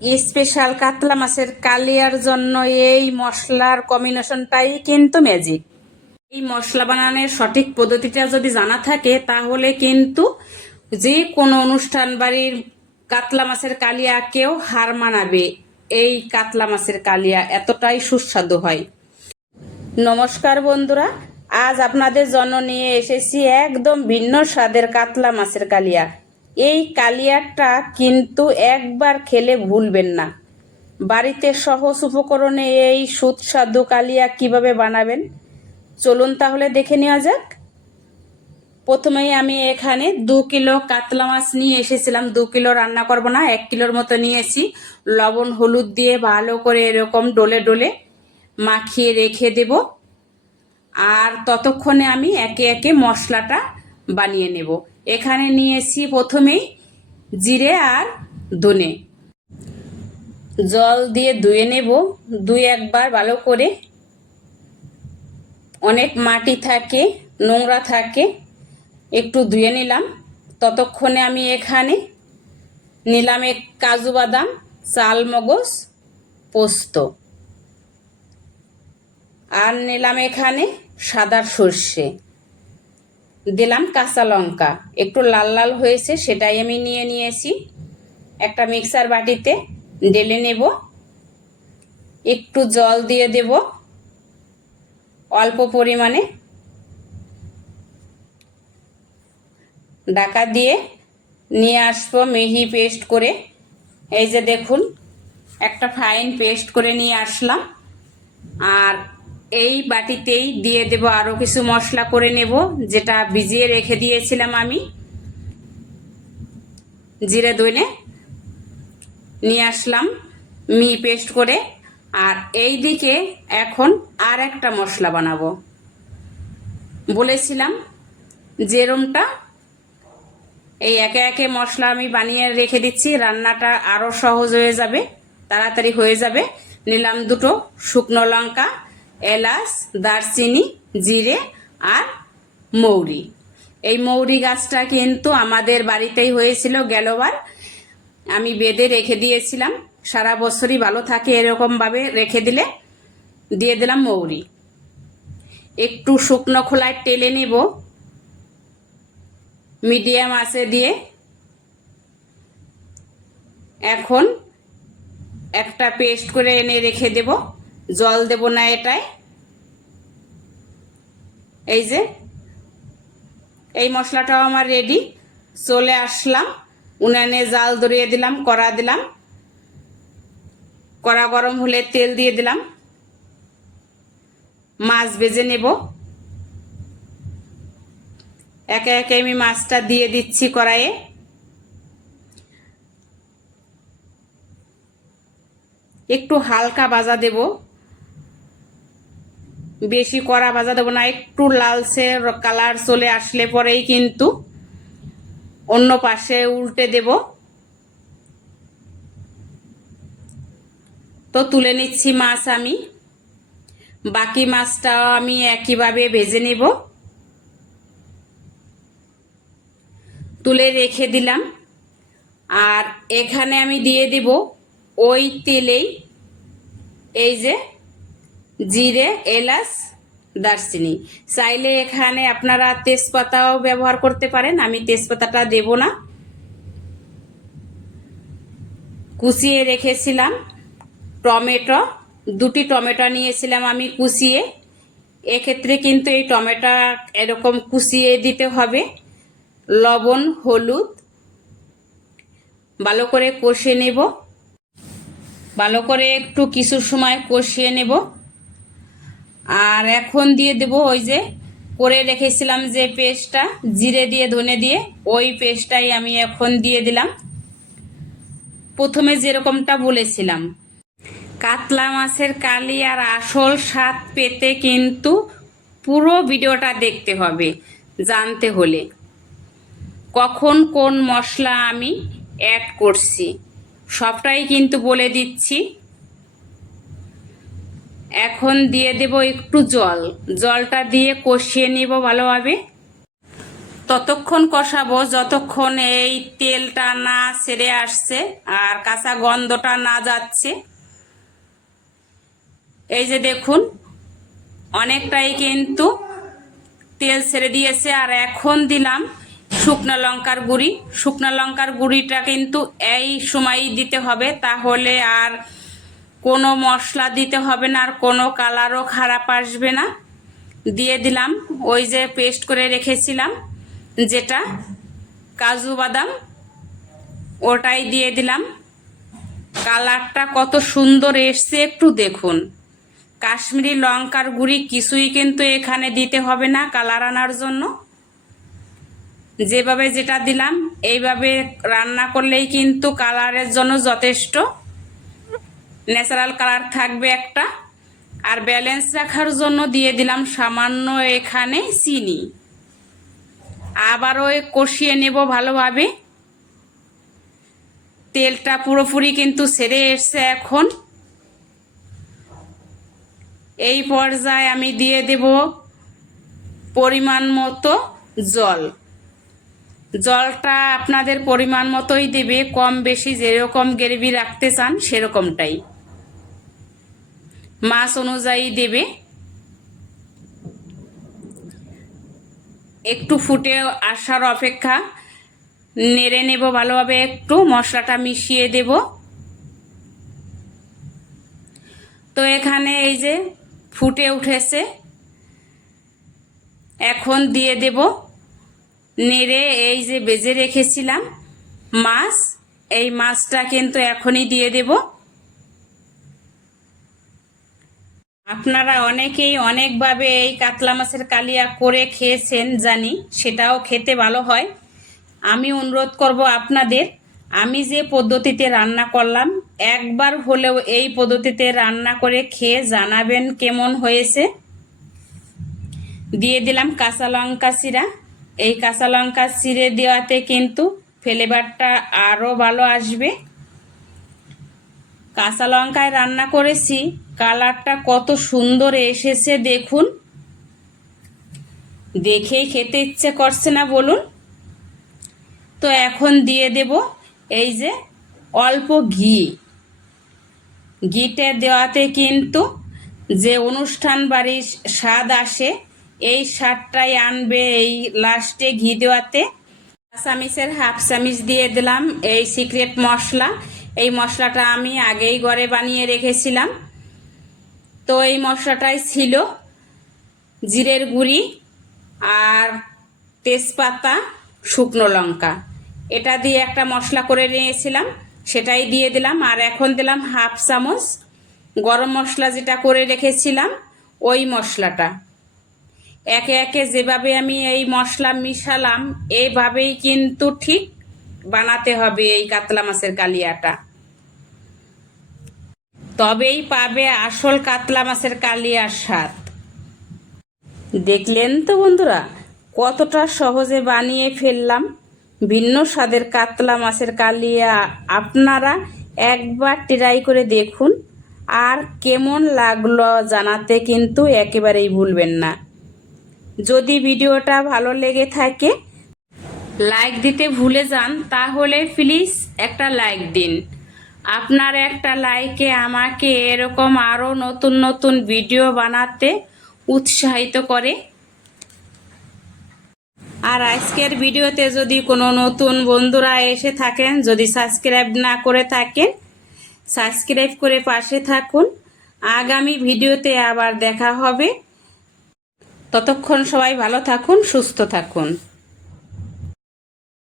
Special কাতলা মাছের কালিয়ার জন্য এই মশলার কম্বিনেশনটাই কিন্তু ম্যাজিক। এই মশলা বানানোর সঠিক পদ্ধতিটা যদি জানা থাকে তাহলে কিন্তু যে কোনো অনুষ্ঠান বাড়ির কাতলা মাছের কালিয়াকেও হার মানাবে। এই কাতলা মাছের কালিয়া এতটাই সুস্বাদু হয়। নমস্কার বন্ধুরা, আজ আপনাদের জন্য নিয়ে এসেছি একদম ভিন্ন স্বাদের কাতলা মাছের কালিয়া। এই কালিয়াটা কিন্তু একবার খেলে ভুলবেন না। বাড়িতে সহজ উপকরণে এই সুস্বাদু কালিয়া কিভাবে বানাবেন চলুন তাহলে দেখে নেওয়া যাক। প্রথমেই আমি এখানে 2 কিলো কাতলা মাছ নিয়ে এসেছিলাম। 2 কিলো রান্না করব না, 1 কিলোর মতো নিয়েছি। লবণ হলুদ দিয়ে ভালো করে এরকম ডলে ডলে মাখিয়ে রেখে দেব। আর ততক্ষণে আমি একে একে মশলাটা বানিয়ে নেব। এখানে নিয়েছি প্রথমেই জিরে আর ধনে। জল দিয়ে ধুয়ে নেব 2-1 বার ভালো করে। অনেক মাটি থাকে, নোংরা থাকে, একটু ধুয়ে নিলাম। ততক্ষণে আমি এখানে নিলাম কাজু বাদাম, চাল মগজ, পোস্ত, আর নিলাম এখানে সাদা সর্ষে, দিলাম কাঁচা লঙ্কা। একটু লাল লাল হয়েছে সেটাই আমি নিয়ে নিয়েছি। একটা মিক্সার বাটিতে ঢেলে নেব। একটু জল দিয়ে দেব অল্প পরিমাণে। ঢাকা দিয়ে নিয়ে আসবো মিহি পেস্ট করে। এই যে দেখুন, একটা ফাইন পেস্ট করে নিয়ে আসলাম। আর এই বাটিতেই দিয়ে দেব আরো কিছু মশলা করে নেব, যেটা ভিজিয়ে রেখে দিয়েছিলাম আমি। জিরে ধনে নিয়ে আসলাম মিহি পেস্ট করে। আর এই দিকে এখন আর একটা মশলা বানাবো। বলেছিলাম যেরমটা এই একে একে মশলা আমি বানিয়ে রেখে দিচ্ছি, রান্নাটা আরো সহজ হয়ে যাবে, তাড়াতাড়ি হয়ে যাবে। নিলাম 2টো শুকনো লঙ্কা, এলাচ, দারচিনি, জিরে আর মৌরি। এই মৌরি গাছটা কিন্তু আমাদের বাড়িতেই হয়েছিল গেলবার। আমি বেঁধে রেখে দিয়েছিলাম, সারা বছরই ভালো থাকে এরকম ভাবে রেখে দিলে। দিয়ে দিলাম মৌরি। একটু শুকনো খোলায় টেলে নেব মিডিয়াম আঁচে দিয়ে। এখন একটা পেস্ট করে এনে রেখে দেব, জল দেব না এটায়। এই যে এই মশলাটাও আমার রেডি। চলে আসলাম উনানে, জাল ধরিয়ে দিলাম, কড়া দিলাম। কড়া গরম হলে তেল দিয়ে দিলাম। মাছ ভেজে নেব। একে একে আমি মাছটা দিয়ে দিচ্ছি কড়াইয়ে। একটু হালকা ভাজা দেব, বেশি কড়া ভাজা দেব না। একটু লালচে কালার চলে আসলে পরেই কিন্তু অন্য পাশে উল্টে দেব। তো তুলে নিচ্ছি মাছ আমি। বাকি মাছটাও আমি একইভাবে ভেজে নেব। তুলে রেখে দিলাম। আর এখানে আমি দিয়ে দেব ওই তেলেই এই যে জিরে, এলাচ, দারচিনি। চাইলে এখানে আপনারা তেজপাতাও ব্যবহার করতে পারেন, আমি তেজপাতাটা দেব না। কুচিয়ে রেখেছিলাম টমেটো, 2টি টমেটো নিয়েছিলাম আমি কুচিয়ে। এক্ষেত্রে কিন্তু এই টমেটো এরকম কুচিয়ে দিতে হবে। লবণ, হলুদ ভালো করে কষিয়ে নেব। ভালো করে একটু কিছু সময় কষিয়ে নেব। আর এখন দিয়ে দেব ওই যে করে রেখেছিলাম যে পেস্টটা, জিরে দিয়ে ধনে দিয়ে, ওই পেস্টটাই আমি এখন দিয়ে দিলাম। প্রথমে যেরকমটা বলেছিলাম, কাতলা মাছের কালিয়ার আসল স্বাদ পেতে কিন্তু পুরো ভিডিওটা দেখতে হবে। জানতে হলে কখন কোন মশলা আমি অ্যাড করছি সবটাই কিন্তু বলে দিচ্ছি। এখন দিয়ে দেব একটু জল। জলটা দিয়ে কষিয়ে নিব ভালোভাবে। ততক্ষণ কষাবো যতক্ষণ এই তেলটা না ছেড়ে আসছে আর কাঁচা গন্ধটা না যাচ্ছে। এই যে দেখুন অনেকটাই কিন্তু তেল ছেড়ে দিয়েছে। আর এখন দিলাম শুকনো লঙ্কার গুঁড়ি। শুকনো লঙ্কার গুঁড়িটা কিন্তু এই সময়ই দিতে হবে, তাহলে আর কোনো মশলা দিতে হবে না আর কোনো কালারও খারাপ আসবে না। দিয়ে দিলাম ওই যে পেস্ট করে রেখেছিলাম যেটা কাজু বাদাম, ওটাই দিয়ে দিলাম। কালারটা কত সুন্দর এসছে একটু দেখুন। কাশ্মীরি লঙ্কার গুঁড়ি কিছুই কিন্তু এখানে দিতে হবে না কালার আনার জন্য। যেভাবে যেটা দিলাম এইভাবে রান্না করলেই কিন্তু কালারের জন্য যথেষ্ট, ন্যাচারাল কালার থাকবে একটা। আর ব্যালেন্স রাখার জন্য দিয়ে দিলাম সামান্য এখানে চিনি। আবারও কষিয়ে নেব ভালোভাবে। তেলটা পুরোপুরি কিন্তু ছেড়ে এসছে এখন। এই পর্যায়ে আমি দিয়ে দেব পরিমাণ মতো জল। জলটা আপনাদের পরিমাণ মতোই দেবে, কম বেশি যেরকম গ্রেভি রাখতে চান সেরকমটাই মাছ অনুযায়ী দেবে। একটু ফুটে আসার অপেক্ষা, নেড়ে নেব ভালোভাবে, একটু মশলাটা মিশিয়ে দেব। তো এখানে এই যে ফুটে উঠেছে, এখন দিয়ে দেব নেড়ে এই যে ভেজে রেখেছিলাম মাছ, এই মাছটা কিন্তু এখনই দিয়ে দেব। আপনারা অনেকেই অনেকভাবে এই কাতলা মাছের কালিয়া করে খেয়েছেন জানি, সেটাও খেতে ভালো হয়। আমি অনুরোধ করব আপনাদের, আমি যে পদ্ধতিতে রান্না করলাম একবার হলেও এই পদ্ধতিতে রান্না করে খেয়ে জানাবেন কেমন হয়েছে। দিয়ে দিলাম কাঁচা লঙ্কা চিরা। এই কাঁচা লঙ্কা চিড়ে দেওয়াতে কিন্তু ফ্লেভারটা আরও ভালো আসবে। কাঁচা লঙ্কায় রান্না করেছি, কালারটা কত সুন্দর এসেছে দেখুন। দেখেই খেতে ইচ্ছে করছে না বলুন? তো এখন দিয়ে দেব এই যে অল্প ঘি। ঘিটা দেওয়াতে কিন্তু যে অনুষ্ঠান বাড়ির স্বাদ আসে এই স্বাদটাই আনবে এই লাস্টে ঘি দেওয়াতে। চামিচের হাফ চামিচ দিয়ে দিলাম এই সিক্রেট মশলা। এই মশলাটা আমি আগেই ঘরে বানিয়ে রেখেছিলাম। তো এই মশলাটাই ছিল জিরের গুঁড়ি আর তেজপাতা, শুকনো লঙ্কা, এটা দিয়ে একটা মশলা করে নিয়েছিলাম, সেটাই দিয়ে দিলাম। আর এখন দিলাম হাফ চামচ গরম মশলা, যেটা করে রেখেছিলাম ওই মশলাটা। একে একে যেভাবে আমি এই মশলা মিশালাম এইভাবেই কিন্তু ঠিক বানাতে হবে এই কাতলা মাছের কালিয়াটা, তবেই পাবে আসল কাতলা মাছের কালিয়ার স্বাদ। দেখলেন তো বন্ধুরা কতটা সহজে বানিয়ে ফেললাম ভিন্ন স্বাদের কাতলা মাছের কালিয়া। আপনারা একবার ট্রাই করে দেখুন, আর কেমন লাগলো জানাতে কিন্তু একেবারেই ভুলবেন না। যদি ভিডিওটা ভালো লেগে থাকে লাইক দিতে ভুলে যান তাহলে প্লিজ একটা লাইক দিন। আপনার একটা লাইকে আমাকে এরকম আরও নতুন নতুন ভিডিও বানাতে উৎসাহিত করে। আর আজকের ভিডিওতে যদি কোনো নতুন বন্ধুরা এসে থাকেন, যদি সাবস্ক্রাইব না করে থাকেন সাবস্ক্রাইব করে পাশে থাকুন। আগামী ভিডিওতে আবার দেখা হবে। ততক্ষণ সবাই ভালো থাকুন, সুস্থ থাকুন।